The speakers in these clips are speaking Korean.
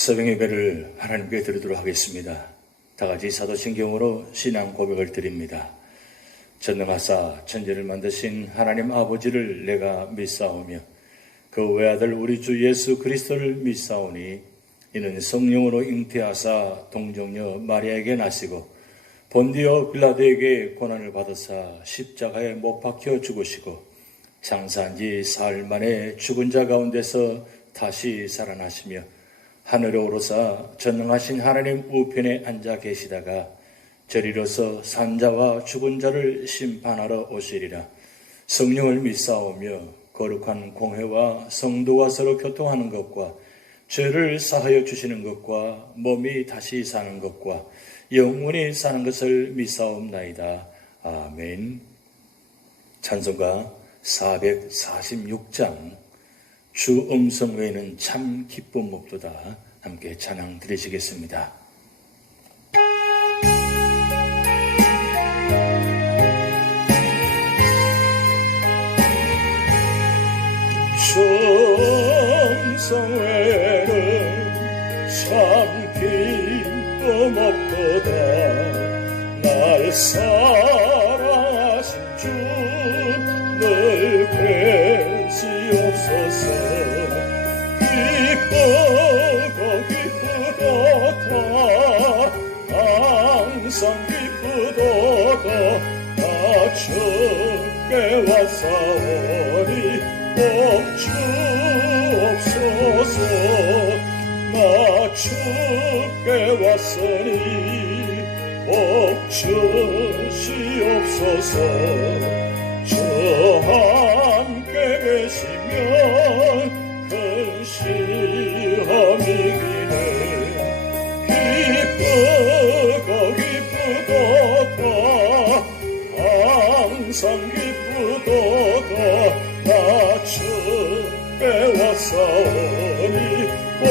새벽 예배를 하나님께 드리도록 하겠습니다. 다 같이 사도신경으로 신앙 고백을 드립니다. 전능하사 천지를 만드신 하나님 아버지를 내가 믿사오며 그 외아들 우리 주 예수 그리스도를 믿사오니 이는 성령으로 잉태하사 동정녀 마리아에게 나시고 본디오 빌라도에게 고난을 받으사 십자가에 못 박혀 죽으시고 장사한 지 사흘 만에 죽은 자 가운데서 다시 살아나시며 하늘에 오르사 전능하신 하나님 우편에 앉아 계시다가 저리로서 산자와 죽은 자를 심판하러 오시리라. 성령을 믿사오며 거룩한 공회와 성도와 서로 교통하는 것과 죄를 사하여 주시는 것과 몸이 다시 사는 것과 영원히 사는 것을 믿사옵나이다. 아멘. 찬송가 446장 주 음성 외에는 참 기쁨 없도다. 함께 찬양 드리시겠습니다. 주 음성 외에는 참 기쁨 없도다. 날 사랑하신 주 늘 계시옵소서. 기쁘고 기쁘도다. 항상 기쁘도다. 나 주께 왔사오니 복 주옵소서. 나 주께 왔으니 복 주시옵소서. 주 함께 계시면 근시함이 기네. 기쁘고 기쁘도다. 항상 기쁘도다. 나 주께 왔사오니 복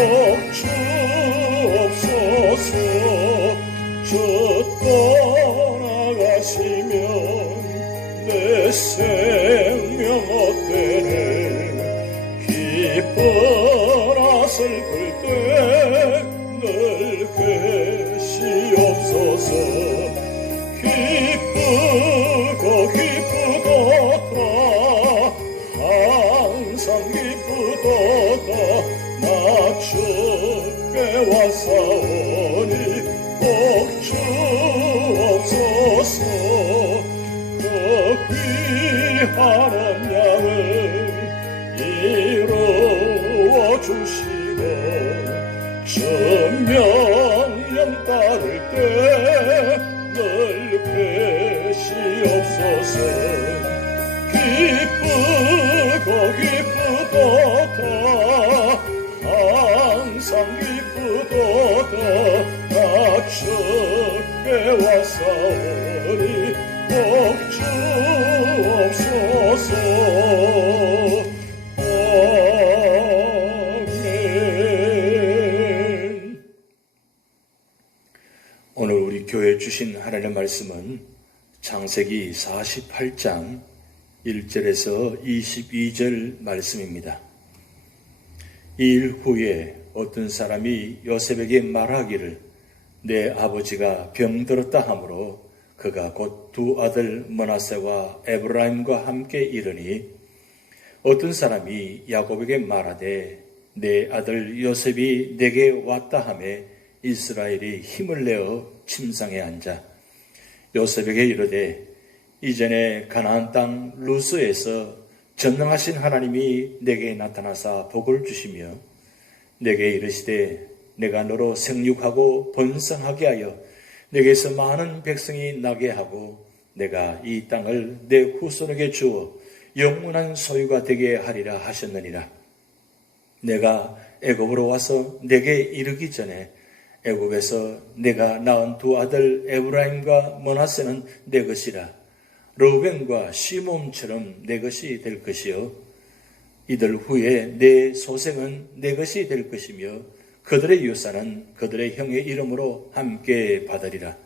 주옵소서. 주 떠나가시면 내 생명 어때네. 기뻐라 슬플 때 늘 계시옵소서. 기쁘고 기쁘도다. 항상 기쁘도다. 나 주께 왔사오니 복 주옵소서. 그 귀한 양을 이루어 주시고 전명령 따를 때 늘 계시옵소서. 기쁘고 기쁘도다. 항상 기쁘도다. 나 주께 왔사오니 복 주옵소서. 아멘. 오늘 우리 교회에 주신 하나님의 말씀은 창세기 48장 1절에서 22절 말씀입니다. 이 일 후에 어떤 사람이 요셉에게 말하기를 내 아버지가 병들었다 하므로 그가 곧 두 아들 므낫세와 에브라임과 함께 이르니 어떤 사람이 야곱에게 말하되 내 아들 요셉이 내게 왔다 하매 이스라엘이 힘을 내어 침상에 앉아 요셉에게 이르되 이전에 가나안 땅 루스에서 전능하신 하나님이 내게 나타나사 복을 주시며 내게 이르시되 내가 너로 생육하고 번성하게 하여 내게서 많은 백성이 나게 하고 내가 이 땅을 내 후손에게 주어 영원한 소유가 되게 하리라 하셨느니라. 내가 애굽으로 와서 내게 이르기 전에 애굽에서 내가 낳은 두 아들 에브라임과 므낫세는 내 것이라. 르우벤과 시몬처럼 내 것이 될 것이요 이들 후에 내 소생은 내 것이 될 것이며 그들의 유산은 그들의 형의 이름으로 함께 받으리라.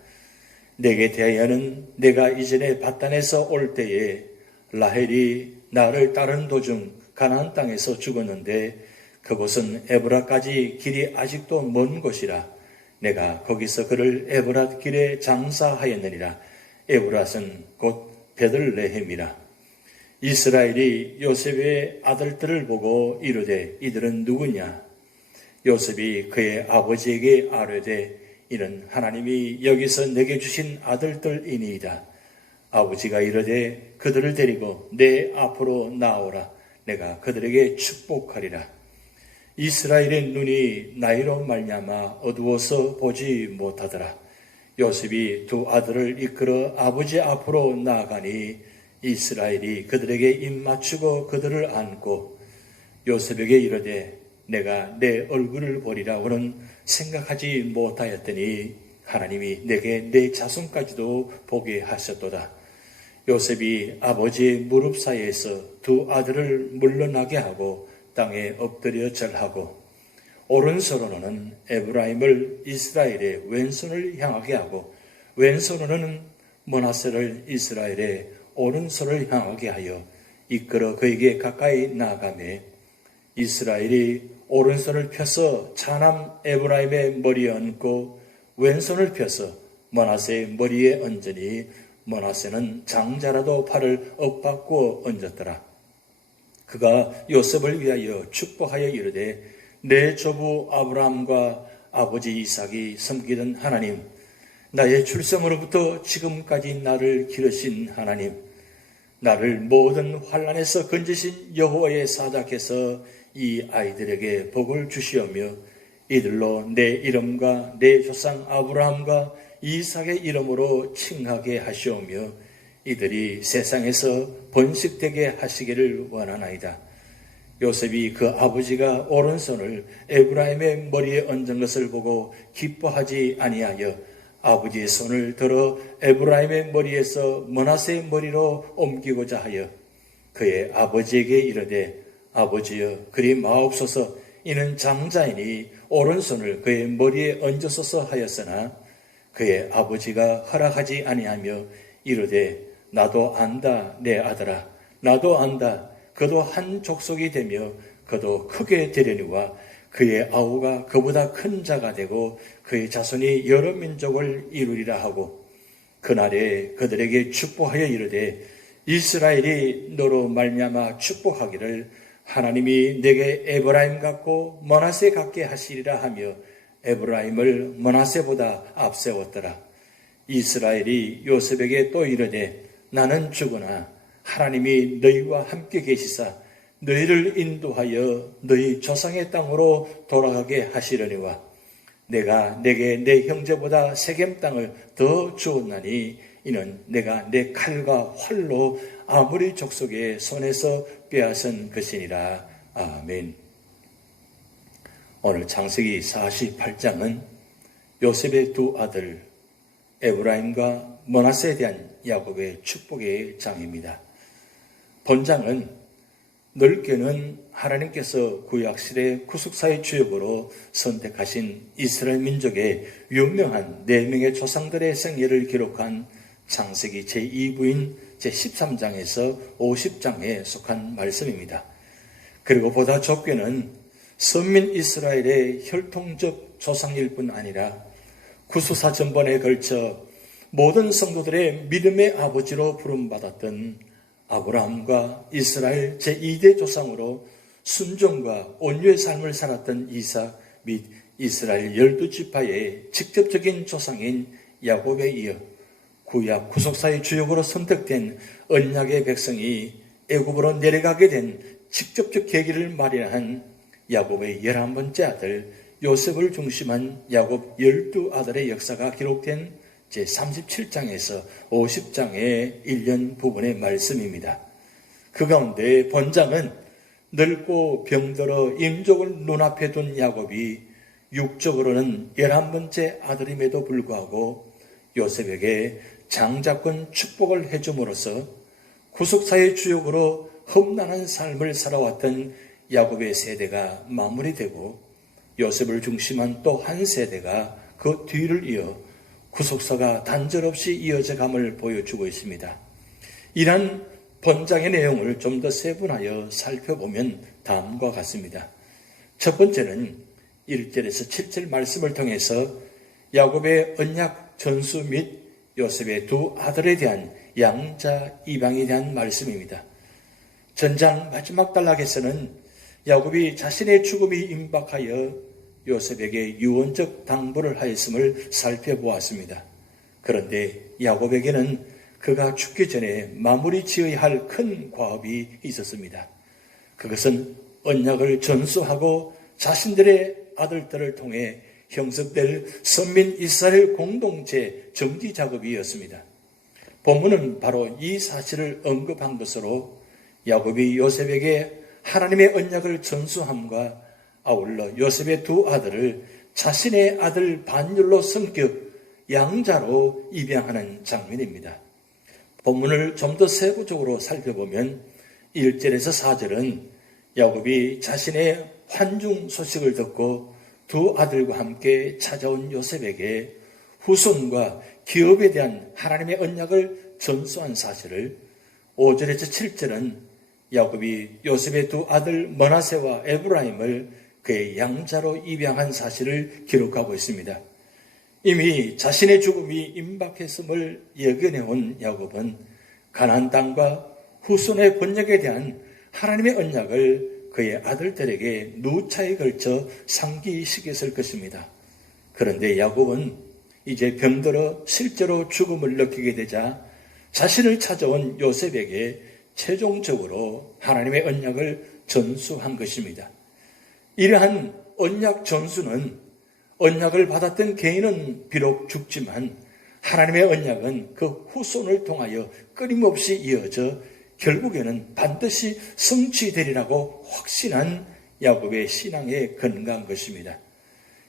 내게 대하여는 내가 이전에 바단에서 올 때에 라헬이 나를 따른 도중 가나안 땅에서 죽었는데 그곳은 에브라까지 길이 아직도 먼 곳이라 내가 거기서 그를 에브랏 길에 장사하였느니라. 에브랏은 곧 베들레헴이라. 이스라엘이 요셉의 아들들을 보고 이르되 이들은 누구냐? 요셉이 그의 아버지에게 아뢰되 이는 하나님이 여기서 내게 주신 아들들이니이다. 아버지가 이르되 그들을 데리고 내 앞으로 나오라. 내가 그들에게 축복하리라. 이스라엘의 눈이 나이로 말미암아 어두워서 보지 못하더라. 요셉이 두 아들을 이끌어 아버지 앞으로 나아가니 이스라엘이 그들에게 입맞추고 그들을 안고 요셉에게 이르되 내가 내 얼굴을 보리라고는 생각하지 못하였더니 하나님이 내게 내 자손까지도 보게 하셨도다. 요셉이 아버지의 무릎 사이에서 두 아들을 물러나게 하고 땅에 엎드려 절하고 오른손으로는 에브라임을 이스라엘의 왼손을 향하게 하고 왼손으로는 므낫세를 이스라엘의 오른손을 향하게 하여 이끌어 그에게 가까이 나아가매 이스라엘이 오른손을 펴서 차남 에브라임의 머리에 얹고 왼손을 펴서 므낫세의 머리에 얹으니 므낫세는 장자라도 팔을 엇바꾸어 얹었더라. 그가 요셉을 위하여 축복하여 이르되 내 조부 아브라함과 아버지 이삭이 섬기던 하나님, 나의 출생으로부터 지금까지 나를 기르신 하나님, 나를 모든 환난에서 건지신 여호와의 사자께서 이 아이들에게 복을 주시오며 이들로 내 이름과 내 조상 아브라함과 이삭의 이름으로 칭하게 하시오며 이들이 세상에서 번식되게 하시기를 원하나이다. 요셉이 그 아버지가 오른손을 에브라임의 머리에 얹은 것을 보고 기뻐하지 아니하여 아버지의 손을 들어 에브라임의 머리에서 므낫세의 머리로 옮기고자 하여 그의 아버지에게 이르되 아버지여 그리 마옵소서. 이는 장자이니 오른손을 그의 머리에 얹으소서 하였으나 그의 아버지가 허락하지 아니하며 이르되 나도 안다 내 아들아, 나도 안다. 그도 한 족속이 되며 그도 크게 되려니와 그의 아우가 그보다 큰 자가 되고 그의 자손이 여러 민족을 이루리라 하고 그날에 그들에게 축복하여 이르되 이스라엘이 너로 말미암아 축복하기를 하나님이 내게 에브라임 같고 므낫세 같게 하시리라 하며 에브라임을 므낫세보다 앞세웠더라. 이스라엘이 요셉에게 또 이르되 나는 죽으나 하나님이 너희와 함께 계시사 너희를 인도하여 너희 조상의 땅으로 돌아가게 하시려니와 내가 내게 내 형제보다 세겜 땅을 더 주었나니 이는 내가 내 칼과 활로 아무리 족속의 손에서 빼앗은 것이니라. 아멘. 오늘 창세기 48장은 요셉의 두 아들 에브라임과 므낫세에 대한 야곱의 축복의 장입니다. 본장은 넓게는 하나님께서 구약시대 구속사의 주역으로 선택하신 이스라엘 민족의 유명한 4명의 조상들의 생애를 기록한 창세기 제2부인 제13장에서 50장에 속한 말씀입니다. 그리고 보다 좁게는 선민 이스라엘의 혈통적 조상일 뿐 아니라 구속사 전번에 걸쳐 모든 성도들의 믿음의 아버지로 부름받았던 아브라함과 이스라엘 제2대 조상으로 순종과 온유의 삶을 살았던 이삭 및 이스라엘 12지파의 직접적인 조상인 야곱에 이어 구약 구속사의 주역으로 선택된 언약의 백성이 애굽으로 내려가게 된 직접적 계기를 마련한 야곱의 11번째 아들 요셉을 중심한 야곱 12아들의 역사가 기록된 제37장에서 50장의 1년 부분의 말씀입니다. 그 가운데 본장은 늙고 병들어 임족을 눈앞에 둔 야곱이 육적으로는 11번째 아들임에도 불구하고 요셉에게 장자권 축복을 해줌으로써 구속사의 주역으로 험난한 삶을 살아왔던 야곱의 세대가 마무리되고 요셉을 중심한 또 한 세대가 그 뒤를 이어 구속사가 단절없이 이어져감을 보여주고 있습니다. 이러한 본장의 내용을 좀 더 세분하여 살펴보면 다음과 같습니다. 첫 번째는 1절에서 7절 말씀을 통해서 야곱의 언약 전수 및 요셉의 두 아들에 대한 양자 이방에 대한 말씀입니다. 전장 마지막 단락에서는 야곱이 자신의 죽음이 임박하여 요셉에게 유언적 당부를 하였음을 살펴보았습니다. 그런데 야곱에게는 그가 죽기 전에 마무리 지어야 할 큰 과업이 있었습니다. 그것은 언약을 전수하고 자신들의 아들들을 통해 형성될 선민 이스라엘 공동체 정지 작업이었습니다. 본문은 바로 이 사실을 언급한 것으로 야곱이 요셉에게 하나님의 언약을 전수함과 아울러 요셉의 두 아들을 자신의 아들 반열로 성격 양자로 입양하는 장면입니다. 본문을 좀 더 세부적으로 살펴보면 1절에서 4절은 야곱이 자신의 환중 소식을 듣고 두 아들과 함께 찾아온 요셉에게 후손과 기업에 대한 하나님의 언약을 전수한 사실을, 5절에서 7절은 야곱이 요셉의 두 아들 므낫세와 에브라임을 그의 양자로 입양한 사실을 기록하고 있습니다. 이미 자신의 죽음이 임박했음을 예견해온 야곱은 가나안 땅과 후손의 번역에 대한 하나님의 언약을 그의 아들들에게 누차에 걸쳐 상기시켰을 것입니다. 그런데 야곱은 이제 병들어 실제로 죽음을 느끼게 되자 자신을 찾아온 요셉에게 최종적으로 하나님의 언약을 전수한 것입니다. 이러한 언약 전수는 언약을 받았던 개인은 비록 죽지만 하나님의 언약은 그 후손을 통하여 끊임없이 이어져 결국에는 반드시 성취되리라고 확신한 야곱의 신앙에 근거한 것입니다.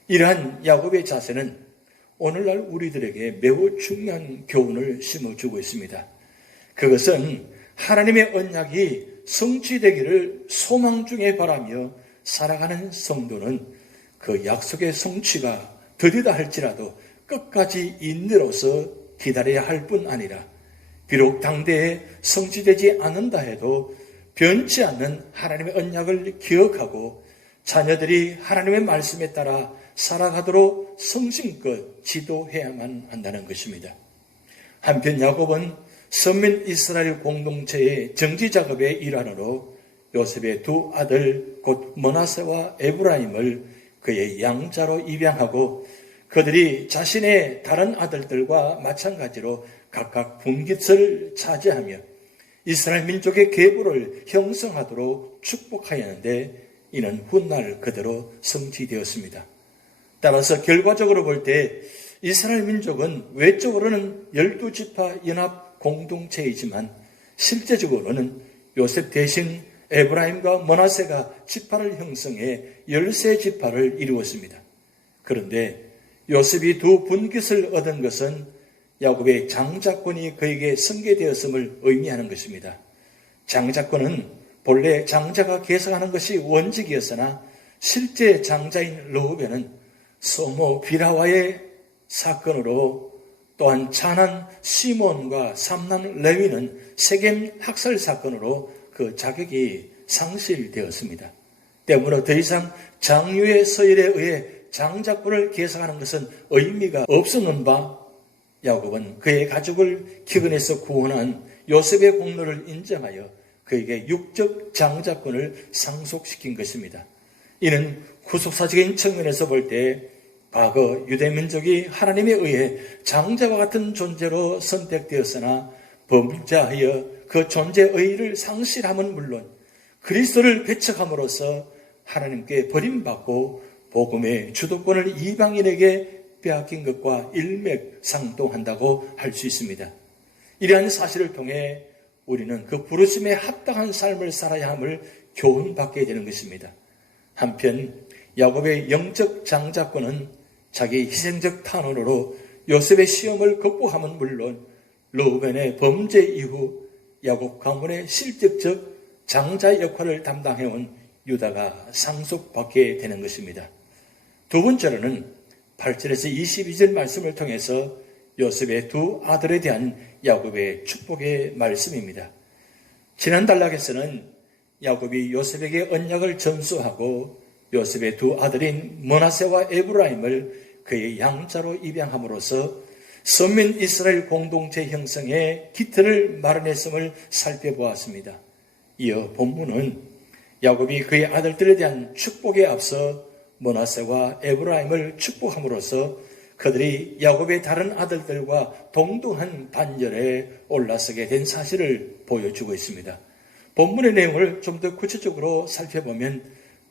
이러한 야곱의 자세는 오늘날 우리들에게 매우 중요한 교훈을 심어주고 있습니다. 그것은 하나님의 언약이 성취되기를 소망 중에 바라며 살아가는 성도는 그 약속의 성취가 더디다 할지라도 끝까지 인내로서 기다려야 할 뿐 아니라 비록 당대에 성취되지 않는다 해도 변치 않는 하나님의 언약을 기억하고 자녀들이 하나님의 말씀에 따라 살아가도록 성심껏 지도해야만 한다는 것입니다. 한편 야곱은 선민 이스라엘 공동체의 정지 작업의 일환으로 요셉의 두 아들 곧 므낫세와 에브라임을 그의 양자로 입양하고 그들이 자신의 다른 아들들과 마찬가지로 각각 분깃을 차지하며 이스라엘 민족의 계보를 형성하도록 축복하였는데 이는 훗날 그대로 성취되었습니다. 따라서 결과적으로 볼 때 이스라엘 민족은 외적으로는 12지파 연합 공동체이지만 실제적으로는 요셉 대신 에브라임과 므낫세가 지파를 형성해 13지파를 이루었습니다. 그런데 요셉이 두 분깃을 얻은 것은 야곱의 장자권이 그에게 승계되었음을 의미하는 것입니다. 장자권은 본래 장자가 계승하는 것이 원칙이었으나 실제 장자인 르우벤은 소모 비라와의 사건으로 또한 차난 시몬과 삼남 레위는 세겜 학살 사건으로 그 자격이 상실되었습니다. 때문에 더 이상 장유의 서열에 의해 장자권을 계승하는 것은 의미가 없었는 바 야곱은 그의 가족을 기근에서 구원한 요셉의 공로를 인정하여 그에게 육적 장자권을 상속시킨 것입니다. 이는 후속사적인 측면에서 볼 때 과거 유대민족이 하나님에 의해 장자와 같은 존재로 선택되었으나 범죄하여 그 존재의 의의를 상실함은 물론 그리스도를 배척함으로써 하나님께 버림받고 복음의 주도권을 이방인에게 빼앗긴 것과 일맥상통한다고 할 수 있습니다. 이러한 사실을 통해 우리는 그 부르심에 합당한 삶을 살아야 함을 교훈받게 되는 것입니다. 한편 야곱의 영적 장자권은 자기 희생적 탄원으로 요셉의 시험을 극복함은 물론 르우벤의 범죄 이후 야곱 가문의 실질적 장자 역할을 담당해온 유다가 상속받게 되는 것입니다. 두 번째로는 8절에서 22절 말씀을 통해서 요셉의 두 아들에 대한 야곱의 축복의 말씀입니다. 지난 단락에서는 야곱이 요셉에게 언약을 전수하고 요셉의 두 아들인 므낫세와 에브라임을 그의 양자로 입양함으로써 선민 이스라엘 공동체 형성의 기틀을 마련했음을 살펴보았습니다. 이어 본문은 야곱이 그의 아들들에 대한 축복에 앞서 므낫세와 에브라임을 축복함으로써 그들이 야곱의 다른 아들들과 동등한 반열에 올라서게 된 사실을 보여주고 있습니다. 본문의 내용을 좀 더 구체적으로 살펴보면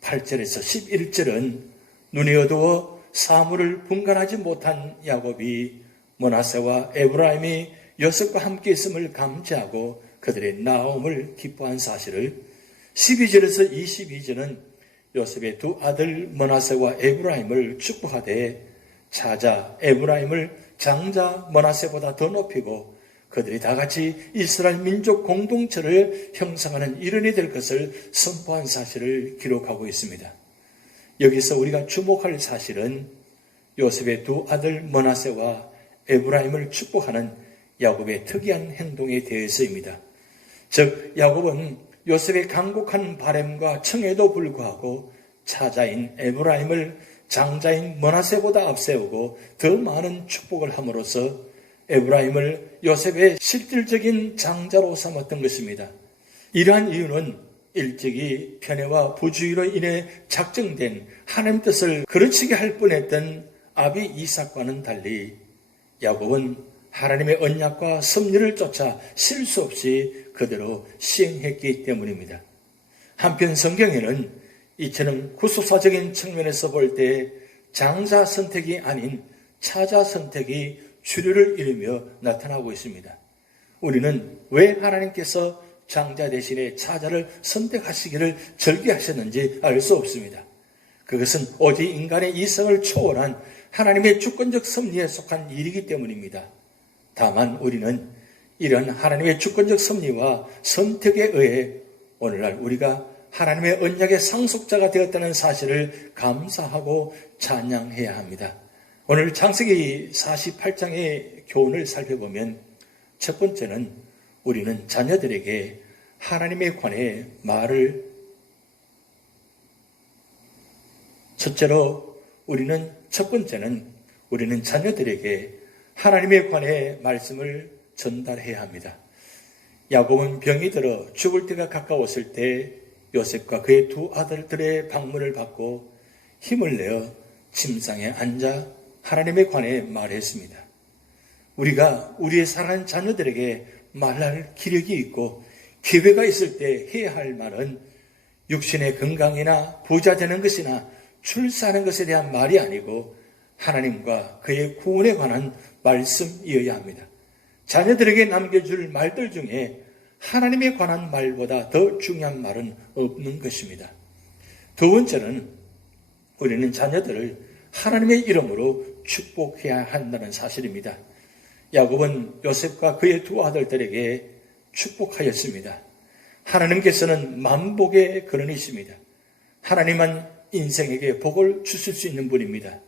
8절에서 11절은 눈이 어두워 사물을 분간하지 못한 야곱이 므낫세와 에브라임이 요셉과 함께 있음을 감지하고 그들의 나옴을 기뻐한 사실을, 12절에서 22절은 요셉의 두 아들 므낫세와 에브라임을 축복하되 차자 에브라임을 장자 므낫세보다 더 높이고 그들이 다 같이 이스라엘 민족 공동체를 형성하는 일원이 될 것을 선포한 사실을 기록하고 있습니다. 여기서 우리가 주목할 사실은 요셉의 두 아들 므낫세와 에브라임을 축복하는 야곱의 특이한 행동에 대해서입니다. 즉 야곱은 요셉의 간곡한 바램과 청에도 불구하고 차자인 에브라임을 장자인 므낫세보다 앞세우고 더 많은 축복을 함으로써 에브라임을 요셉의 실질적인 장자로 삼았던 것입니다. 이러한 이유는 일찍이 편애와 부주의로 인해 작정된 하나님 뜻을 그르치게 할 뻔했던 아비 이삭과는 달리 야곱은 하나님의 언약과 섭리를 쫓아 실수 없이 그대로 시행했기 때문입니다. 한편 성경에는 이처럼 구속사적인 측면에서 볼 때 장자 선택이 아닌 차자 선택이 주류를 이루며 나타나고 있습니다. 우리는 왜 하나님께서 장자 대신에 차자를 선택하시기를 절개하셨는지 알 수 없습니다. 그것은 오직 인간의 이성을 초월한 하나님의 주권적 섭리에 속한 일이기 때문입니다. 다만 우리는 이런 하나님의 주권적 섭리와 선택에 의해 오늘날 우리가 하나님의 언약의 상속자가 되었다는 사실을 감사하고 찬양해야 합니다. 오늘 창세기 48장의 교훈을 살펴보면 첫 번째는 우리는 자녀들에게 하나님에 관해 말을 첫 번째는 우리는 자녀들에게 하나님에 관해 말씀을 전달해야 합니다. 야곱은 병이 들어 죽을 때가 가까웠을 때 요셉과 그의 두 아들들의 방문을 받고 힘을 내어 침상에 앉아 하나님에 관해 말했습니다. 우리가 우리의 사랑하는 자녀들에게 말할 기력이 있고 기회가 있을 때 해야 할 말은 육신의 건강이나 부자 되는 것이나 출산하는 것에 대한 말이 아니고 하나님과 그의 구원에 관한 말씀이어야 합니다. 자녀들에게 남겨줄 말들 중에 하나님에 관한 말보다 더 중요한 말은 없는 것입니다. 두 번째는 우리는 자녀들을 하나님의 이름으로 축복해야 한다는 사실입니다. 야곱은 요셉과 그의 두 아들들에게 축복하였습니다. 하나님께서는 만복의 근원이십니다. 하나님만 인생에게 복을 주실 수 있는 분입니다.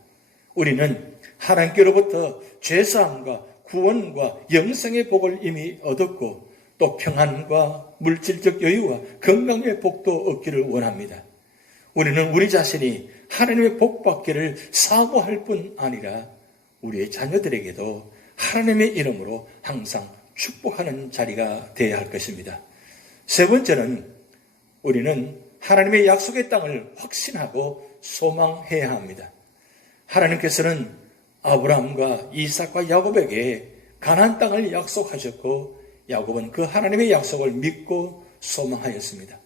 우리는 하나님께로부터 죄사함과 구원과 영생의 복을 이미 얻었고 또 평안과 물질적 여유와 건강의 복도 얻기를 원합니다. 우리는 우리 자신이 하나님의 복 받기를 사모할 뿐 아니라 우리의 자녀들에게도 하나님의 이름으로 항상 축복하는 자리가 되어야 할 것입니다. 세 번째는 우리는 하나님의 약속의 땅을 확신하고 소망해야 합니다. 하나님께서는 아브라함과 이삭과 야곱에게 가나안 땅을 약속하셨고 야곱은 그 하나님의 약속을 믿고 소망하였습니다.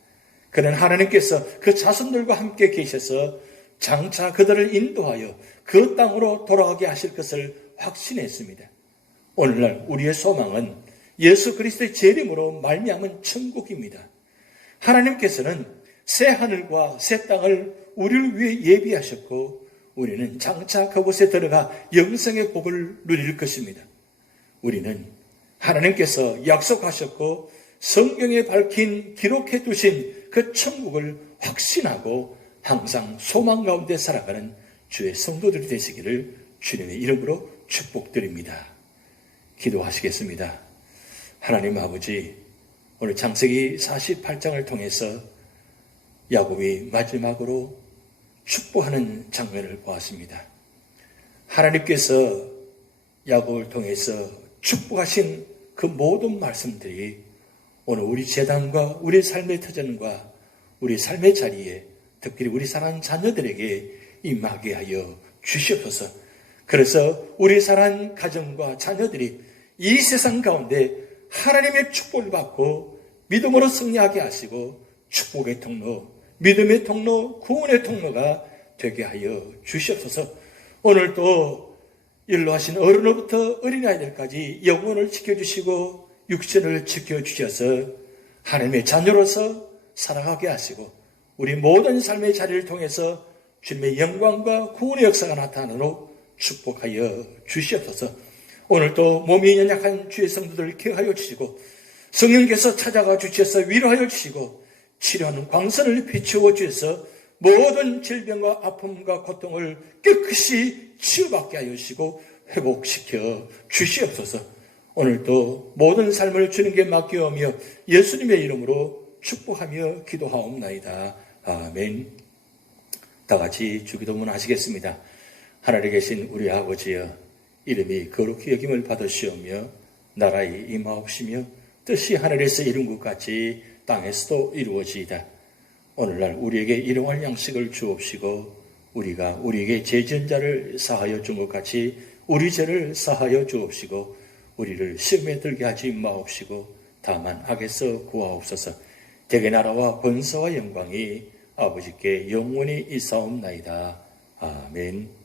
그는 하나님께서 그 자손들과 함께 계셔서 장차 그들을 인도하여 그 땅으로 돌아가게 하실 것을 확신했습니다. 오늘날 우리의 소망은 예수 그리스도의 재림으로 말미암은 천국입니다. 하나님께서는 새 하늘과 새 땅을 우리를 위해 예비하셨고 우리는 장차 그곳에 들어가 영생의 복을 누릴 것입니다. 우리는 하나님께서 약속하셨고 성경에 밝힌 기록해 두신 그 천국을 확신하고 항상 소망 가운데 살아가는 주의 성도들이 되시기를 주님의 이름으로 축복드립니다. 기도하시겠습니다. 하나님 아버지, 오늘 창세기 48장을 통해서 야곱이 마지막으로 축복하는 장면을 보았습니다. 하나님께서 야곱을 통해서 축복하신 그 모든 말씀들이 오늘 우리 재단과 우리 삶의 터전과 우리 삶의 자리에 특별히 우리 사랑하는 자녀들에게 임하게 하여 주시옵소서. 그래서 우리 사랑하는 가정과 자녀들이 이 세상 가운데 하나님의 축복을 받고 믿음으로 승리하게 하시고 축복의 통로, 믿음의 통로, 구원의 통로가 되게 하여 주시옵소서. 오늘도 일로 하신 어른으로부터 어린아이들까지 영혼을 지켜주시고 육신을 지켜주셔서 하나님의 자녀로서 살아가게 하시고 우리 모든 삶의 자리를 통해서 주님의 영광과 구원의 역사가 나타나도록 축복하여 주시옵소서. 오늘도 몸이 연약한 주의 성도들을 케어하여 주시고 성령께서 찾아가 주셔서 위로하여 주시고 치료하는 광선을 비추어 주셔서 모든 질병과 아픔과 고통을 깨끗이 치유받게 하여 주시고 회복시켜 주시옵소서. 오늘도 모든 삶을 주님께 맡겨오며 예수님의 이름으로 축복하며 기도하옵나이다. 아멘. 다 같이 주기도문 하시겠습니다. 하늘에 계신 우리 아버지여, 이름이 거룩히 여김을 받으시오며 나라의 임하옵시며 뜻이 하늘에서 이룬 것 같이 땅에서도 이루어지이다. 오늘날 우리에게 일용할 양식을 주옵시고 우리가 우리에게 죄 지은 자를 사하여 준 것 같이 우리 죄를 사하여 주옵시고 우리를 시험에 들게 하지 마옵시고 다만 악에서 구하옵소서. 대개 나라와 번서와 영광이 아버지께 영원히 있사옵나이다. 아멘.